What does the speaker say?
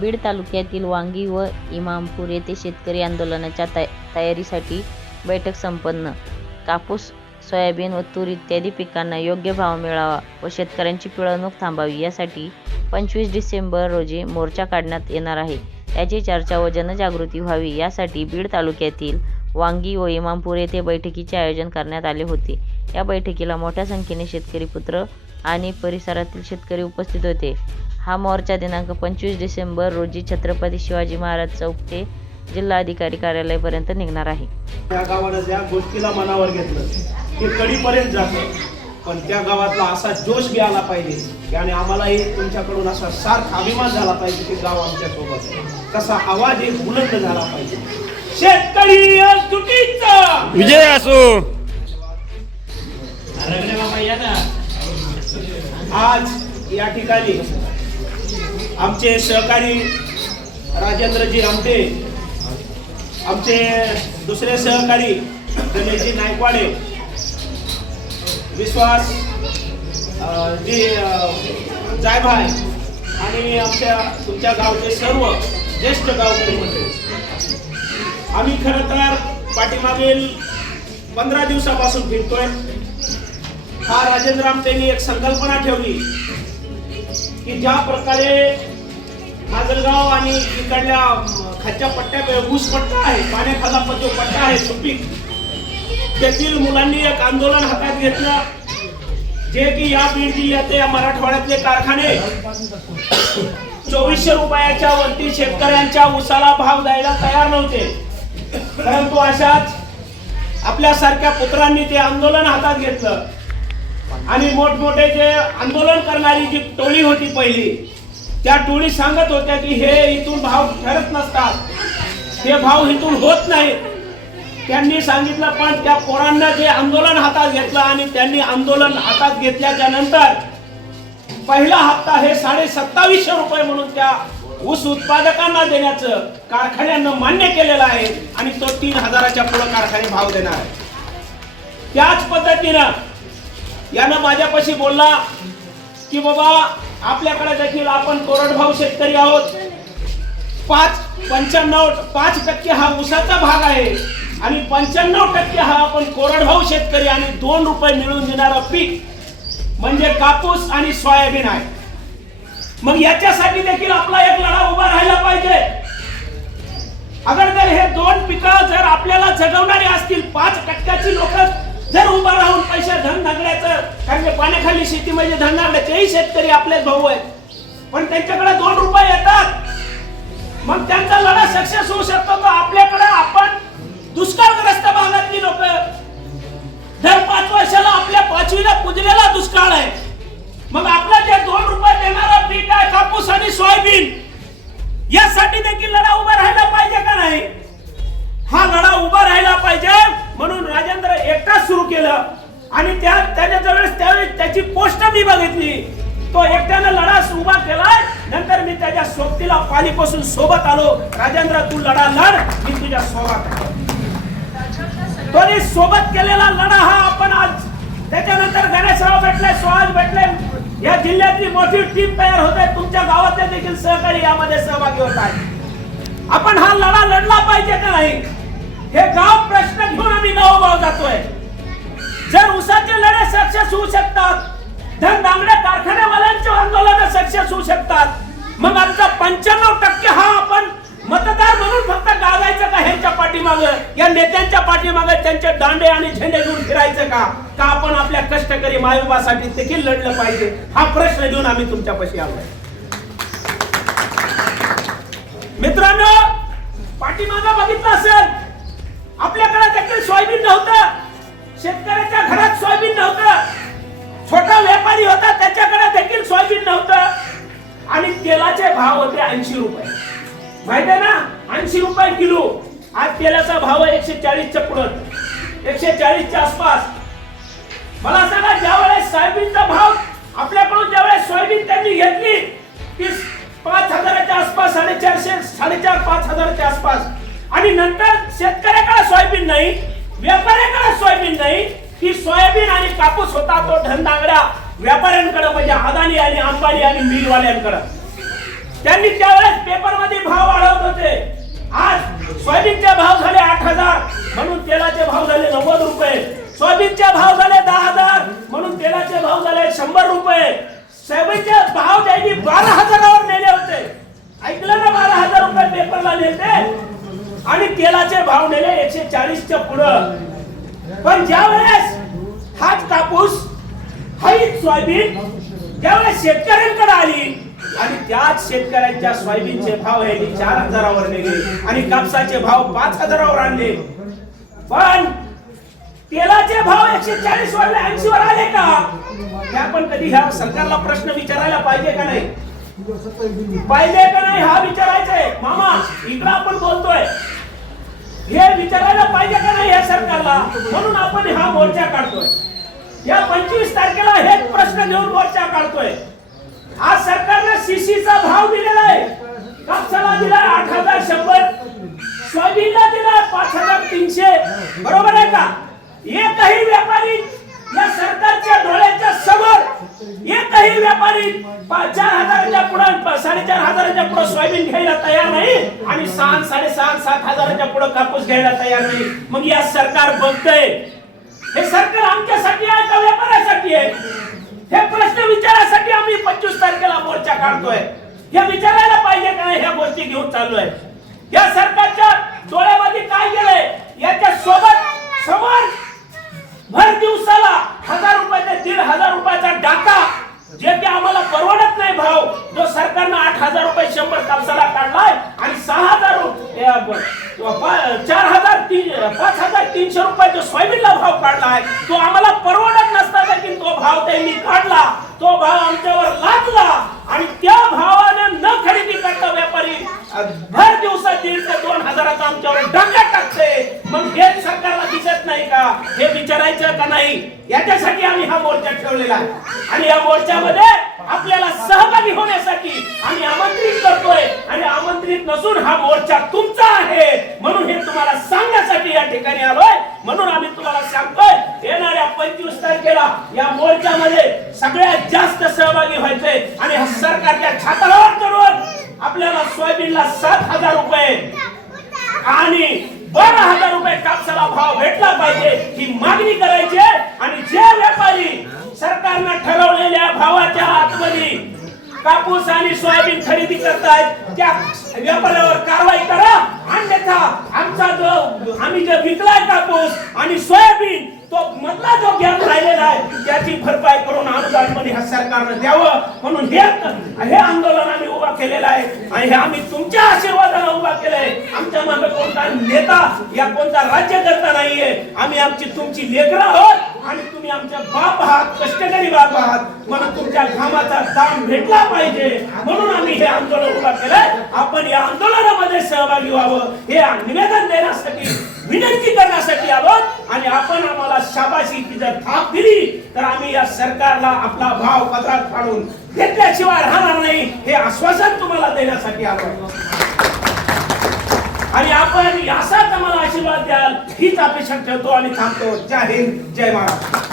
बीड तालुक्यातील वांगी व इमामपूर येथे शेतकरी आंदोलनाच्या तयारीसाठी बैठक संपन्न. कापूस, सोयाबीन व तूर इत्यादी पिकांना योग्य भाव मिळावा व शेतकऱ्यांची पिळवणूक थांबावी यासाठी 25 डिसेंबर रोजी मोर्चा काढण्यात येणार आहे. याची चर्चा व जनजागृती व्हावी यासाठी बीड तालुक्यातील वांगी व इमामपूर येथे बैठकीचे आयोजन करण्यात आले होते. या बैठकीला मोठ्या संख्येने शेतकरी पुत्र आणि परिसरातील शेतकरी उपस्थित होते. हा मोर्चा दिनांक 25 डिसेंबर रोजी छत्रपती शिवाजी महाराज चौक ते जिल्हाधिकारी कार्यालयापर्यंत निघणार आहे. त्या गावानं ज्या गोष्टीला मनावर घेतलं ते कडीपर्यंत जातं, पण त्या गावातला असा जोश घ्यायला पाहिजे आणि आम्हालाही तुमच्याकडून असा सार्थ अभिमान झाला पाहिजे की गाव आमच्या सोबत आहे. तसा आवाज एक बुलंद झाला पाहिजे. शेतकरी एकजुटीचा विजय असो. आज या ठिकाणी आमचे सहकारी राजेंद्रजी आमटे, आमचे दुसरे सहकारी गणेशजी नायकवाडे, विश्वास जी जायभाई आणि आमच्या तुमच्या गावचे सर्व ज्येष्ठ गावकरी मंडळी, आम्ही खरं तर पाठीमागील 15 दिवसापासून फिरतोय. हा राजेंद्र आमटेंनी एक संकल्पना ठेवली की ज्या प्रकारे माजलगाव आणि इकडल्या खालच्या पट्ट्या ऊस पट्टा आहे, पाण्याखाला जो पट्टा आहे सुपीक, त्यातील मुलांनी एक आंदोलन हातात घेतलं जे की या बीड जिल्ह्यात या मराठवाड्यातले कारखाने 2400 रुपयाच्या वरती शेतकऱ्यांच्या ऊसाला भाव द्यायला तयार नव्हते. परंतु अशाच आपल्यासारख्या पुत्रांनी ते आंदोलन हातात घेतलं आणि मोठमोठे जे आंदोलन करणारी जी टोळी होती पहिली, त्या टोळी सांगत होत्या की हे इथून भाव ठरत नसतात, ते भाव इथून होत नाहीत. त्यांनी सांगितलं, पण त्या पोरांना जे आंदोलन हातात घेतलं आणि त्यांनी आंदोलन हातात घेतल्याच्या नंतर पहिला हप्ता हे 2750 रुपये म्हणून त्या ऊस उत्पादकांना देण्याचं कारखान्यांना मान्य केलेलं आहे आणि तो 3000च्या पुढे कारखाने भाव देणार आहे. त्याच पद्धतीनं यानं माझ्यापाशी बोलला की बाबा आपल्याकडे देखील आपण कोरडभाऊ शेतकरी आहोत, 5% हा ऊसाचा भाग आहे आणि 95% हा आपण कोरडभाऊ शेतकरी आणि 2 रुपये मिळून देणारं पीक म्हणजे कापूस आणि सोयाबीन आहे. मग याच्यासाठी देखील आपला एक लढा उभा राहायला पाहिजे. अगर जर हे 2 पिकं जर आपल्याला जगवणारी असतील, 5% लोक जर उभा राहून पैसे धन नागड्याचं, कारण पाण्याखाली शेती म्हणजे धन नागड्याचेही शेतकरी आपले भाऊ आहेत, पण त्यांच्याकडे 2 रुपये येतात. मग त्यांचा लढा सक्सेस होऊ शकतो का? आपल्याकडे आपण दुष्काळग्रस्त भागातली लोक दर 5 वर्षाला आपल्या 5वीला पुजलेला दुष्काळ आहे. मग आपला जे 2 रुपये देणारा पीक आहे कापूस आणि सोयाबीन, यासाठी देखील लढा उभा राहायला पाहिजे का नाही? हा लढा उभा राहायला पाहिजे म्हणून राजेंद्र एकटाच सुरू केलं आणि त्यावेळेस त्याची पोस्ट मी बघितली. तो एकट्याने लढा उभा केला. नंतर मी त्याच्या सोबतीला पालीपासून सोबत आलो. राजेंद्र तू लढा लढ, मी तुझ्या सोबत आहे. तो सोबत केलेला लढा हा आपण आज, त्याच्यानंतर गणेशराव भेटले, सुहास भेटले, या जिल्ह्यातली मोठी टीम तयार होत आहे. तुमच्या गावातले देखील सहकारी यामध्ये सहभागी होत आहेत. आपण हा लढा लढला पाहिजे का नाही? हे गाव प्रश्न घेऊन आम्ही गावोगाव जातोय. जर ऊसाचे लढे सक्सेस होऊ शकतात, धन दांगड्या कारखान्यावाल्यांचे आंदोलन सक्सेस होऊ शकतात, मग आमचा 95% हा आपण मतदार म्हणून फक्त गावायचं का? ह्यांच्या पाठीमागे, या नेत्यांच्या पाठीमागे त्यांचे दांडे आणि झेंडे घेऊन फिरायचं का? का आपण आपल्या कष्टकरी मायबापासाठी देखील लढलं पाहिजे? हा प्रश्न घेऊन आम्ही तुमच्यापाशी आलोय. मित्रांनो, पाठीमागे बघितलं असेल, आपल्याकडे देखील सोयाबीन नव्हतं, शेतकऱ्याच्या घरात सोयाबीन नव्हतं, छोटा व्यापारी होता त्याच्याकडे देखील सोयाबीन नव्हतं आणि तेलाचे भाव होते 80 रुपये. माहिती आहे ना, 80 रुपये किलो. आज तेलाचा भाव आहे 140च्या पुढे, 140च्या आसपास. मला सांगा, ज्यावेळेस सोयाबीनचा भाव आपल्याकडून ज्यावेळेस सोयाबीन त्यांनी घेतली ती 5000च्या आसपास, 4,500-5,000च्या आसपास, आणि नंतर शेतकऱ्याकडे सोयाबीन नाही, व्यापाऱ्याकडे सोयाबीन नाही, ती सोयाबीन आणि कापूस होता तो धनदांगड्या व्यापाऱ्यांकडे, म्हणजे अदानी आणि अंबानी आणि मिलवाल्यांकडे. त्यांनी त्यावेळेस पेपर सोयाबीनचे भाव झाले 10,000 म्हणून तेलाचे भाव झाले 100 रुपये. सोयाबीनचे भाव त्यांनी 12,000वर नेले होते. ऐकलं ना, 12,000 रुपये पेपरला नेले आणि तेलाचे भाव नेले 140च्या पुढं. पण ज्यावेळेस हाच कापूस हाच सोयाबीन ज्यावेळेस शेतकऱ्यांकडे आली आणि त्याच शेतकऱ्यांच्या सोयाबीनचे भाव यांनी 4,000वर नेले आणि कापसाचे भाव 5,000वर आणले. पण तेलाचे भाव 140 वर 80 वर आले का? हे आपण कधी ह्या सरकारला प्रश्न विचारायला पाहिजे का नाही? पाहिजे का नाही हा विचारायचा आहे. मामा इकडे आपण बोलतोय, हे विचारायला पाहिजे का नाही या सरकारला? म्हणून आपण हा मोर्चा काढतोय. या 25 तारखेला हेच प्रश्न घेऊन मोर्चा काढतोय. आज सरकारने सीसीचा भाव दिलेला आहे. कापसाला दिला 8,100, सोयाबीनला दिला 5,300. बरोबर आहे का? एकही व्यापारी या सरकारच्या डोळ्याच्या समोर एकही व्यापारी 4,000च्या पुढे 4,500च्या पुढे सोयाबीन घ्यायला तयार नाही आणि 6, 6.5, 7,000च्या पुढे कापूस घ्यायला तयार नाही. मग या सरकार बघतंय, हे सरकार आमच्यासाठी आहे का व्यापाऱ्यासाठी आहे? हे प्रश्न विचारासाठी आम्ही 25 तारखेला मोर्चा काढतोय. हे विचारायला पाहिजे का ह्या गोष्टी घेऊन चाललोय. या सरकारच्या डोळ्यामध्ये काय गेलंय? याच्या सोबत समोर भर दिवसाला 1,000 रुपये ते 1,500 रुपयाचा डाटा, जे की आम्हाला परवडत नाही भाव, जो सरकारनं 8,000 रुपये 100 कापसाला काढलाय आणि 5,300 रुपये जो सोयाबीनला भाव काढलाय तो आम्हाला परवडत नसता, देखील तो भाव त्यांनी काढला. तो भाव आमच्यावर लादला आणि त्या भावाने न खरेदी करता व्यापारी भर दिवसात 1,500 ते 2,000चा आमच्यावर डाका टाकते. मग हे सरकारला दिसत नाही का? हे विचारायचं का नाही? याच्यासाठी आम्ही हा मोर्चा ठेवलेला आहे आणि या मोर्चामध्ये आपल्याला सहभागी होण्यासाठी आम्ही आमंत्रित करतोय. आणि आमंत्रित नसून हा मोर्चा तुमचा आहे म्हणून हे तुम्हाला सांगण्यासाठी या ठिकाणी आलोय. म्हणून आम्ही तुम्हाला सांगतोय, येणाऱ्या 25 तारखेला या मोर्चामध्ये सगळ्यात जास्त सहभागी व्हायचंय आणि सरकारच्या छातावर करून आपल्याला सोयाबीनला 7,000 रुपये आणि 12,000 रुपये कापसाला भाव भेटला पाहिजे ही मागणी करायची. आणि जे व्यापारी सरकारनं ठरवलेल्या भावाच्या आतमध्ये कापूस आणि सोयाबीन खरेदी करतायत त्या व्यापाऱ्यावर कारवाई करा. अन्यथा आमचा जो आम्ही जे विकलाय कापूस आणि सोयाबीन तो मधला जो गॅप राहिलेला आहे त्याची भरपाई करून अनुदान मध्ये ह्या सरकारनं द्यावं. म्हणून हे आंदोलन आम्ही उभा केलेलं आहे आणि हे आम्ही तुमच्या आशीर्वादाने उभा केलंय. आमच्या मागे कोणता नेता या कोणता राज्यकर्ता नाहीये. आम्ही आमची तुमची लेकरं आहोत आणि तुम्ही आमचे बाप आहात, कष्टकरी बाप आहात. म्हणून तुमच्या घामाचा दाम भेटला पाहिजे म्हणून आम्ही हे आंदोलन उभा केलंय. आपण या आंदोलनामध्ये सहभागी व्हावं हे निवेदन देण्यासाठी, विनंती करण्यासाठी आहोत. आणि आपण आम्हाला शाबासकीची जर थाप दिली तर आम्ही या सरकारला आपला भाव पत्रात काढून घेतल्याशिवाय राहणार नाही हे आश्वासन तुम्हाला देण्यासाठी आलो. आणि आपण असाच आम्हाला आशीर्वाद द्याल हीच अपेक्षा ठेवतो आणि थांबतो. जय हिंद, जय महाराष्ट्र.